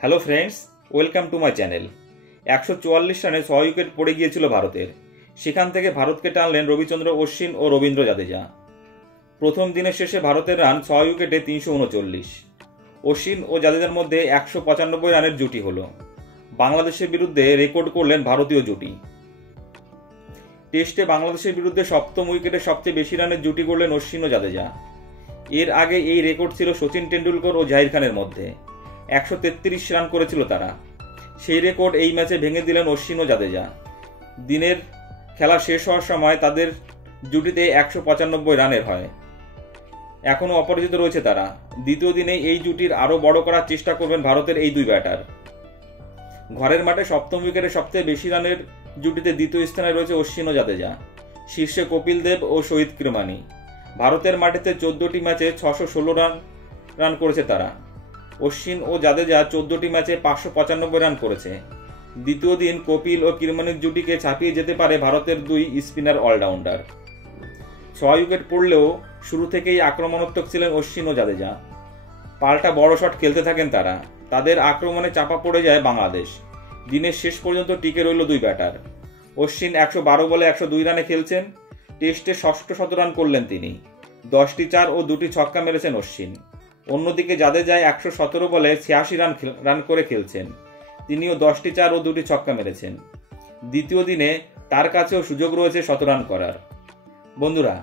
Hello friends, welcome to my channel. 144 রানে 6 wicket পড়ে গিয়েছিল ভারতের। সেখান থেকে ভারতকে টানলেন রবিচন্দ্র অশ্বিন ও রবীন্দ্র জাদেজা। প্রথম দিনের শেষে ভারতের রান 6 উইকেটে 339। অশ্বিন ও জাদেজার মধ্যে 195 রানের জুটি হল। বাংলাদেশের বিরুদ্ধে রেকর্ড করলেন ভারতীয় জুটি। টেস্টে বাংলাদেশের বিরুদ্ধে সপ্তম উইকেটে সবচেয়ে বেশি রানের জুটি করলেন অশ্বিন ও জাদেজা। এর আগে এই রেকর্ড ছিল সচিন টেন্ডুলকর ও জাহির খানের মধ্যে। 133 রান করেছিল তারা। সেই রেকর্ড এই ম্যাচে ভেঙে দিলেন অশ্বিন ও জাদেজা। দিনের খেলা শেষ হওয়ার সময় তাদের জুটিতে 195 রানের হয়। এখনও অপরাজিত রয়েছে তারা। দ্বিতীয় দিনে এই জুটির আরও বড় করার চেষ্টা করবেন ভারতের এই দুই ব্যাটার। ঘরের মাঠে সপ্তম উইকেটে সবচেয়ে বেশি রানের জুটিতে দ্বিতীয় স্থানে রয়েছে অশ্বিন ও জাদেজা। শীর্ষে কপিল দেব ও শহীদ কিরমানি। ভারতের মাটিতে 14টি ম্যাচে 616 রান করেছে তারা। অশ্বিন ও জাদেজা 14টি ম্যাচে 595 রান করেছে। দ্বিতীয় দিন কপিল ও কিরমানির জুটিকে ছাপিয়ে যেতে পারে ভারতের দুই স্পিনার অলরাউন্ডার। 6 উইকেট পড়লেও শুরু থেকেই আক্রমণাত্মক ছিলেন অশ্বিন ও জাদেজা। পাল্টা বড় শট খেলতে থাকেন তারা। তাদের আক্রমণে চাপা পড়ে যায় বাংলাদেশ। দিনের শেষ পর্যন্ত টিকে রইল দুই ব্যাটার। অশ্বিন 112 বলে 102 রানে খেলছেন। টেস্টে ষষ্ঠ শতরান করলেন তিনি। 10টি 4 ও 2টি ছক্কা মেরেছেন অশ্বিন। অন্যদিকে জাদেজায় 117 বলে 86 রান করে খেলছেন। তিনিও 10টি 4 ও 2টি ছক্কা মেরেছেন। দ্বিতীয় দিনে তার কাছেও সুযোগ রয়েছে শতরান করার। বন্ধুরা,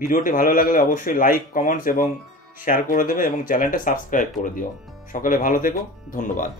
ভিডিওটি ভালো লাগলে অবশ্যই লাইক, কমেন্টস এবং শেয়ার করে দেবে এবং চ্যানেলটা সাবস্ক্রাইব করে দিও। সকলে ভালো থেকো, ধন্যবাদ।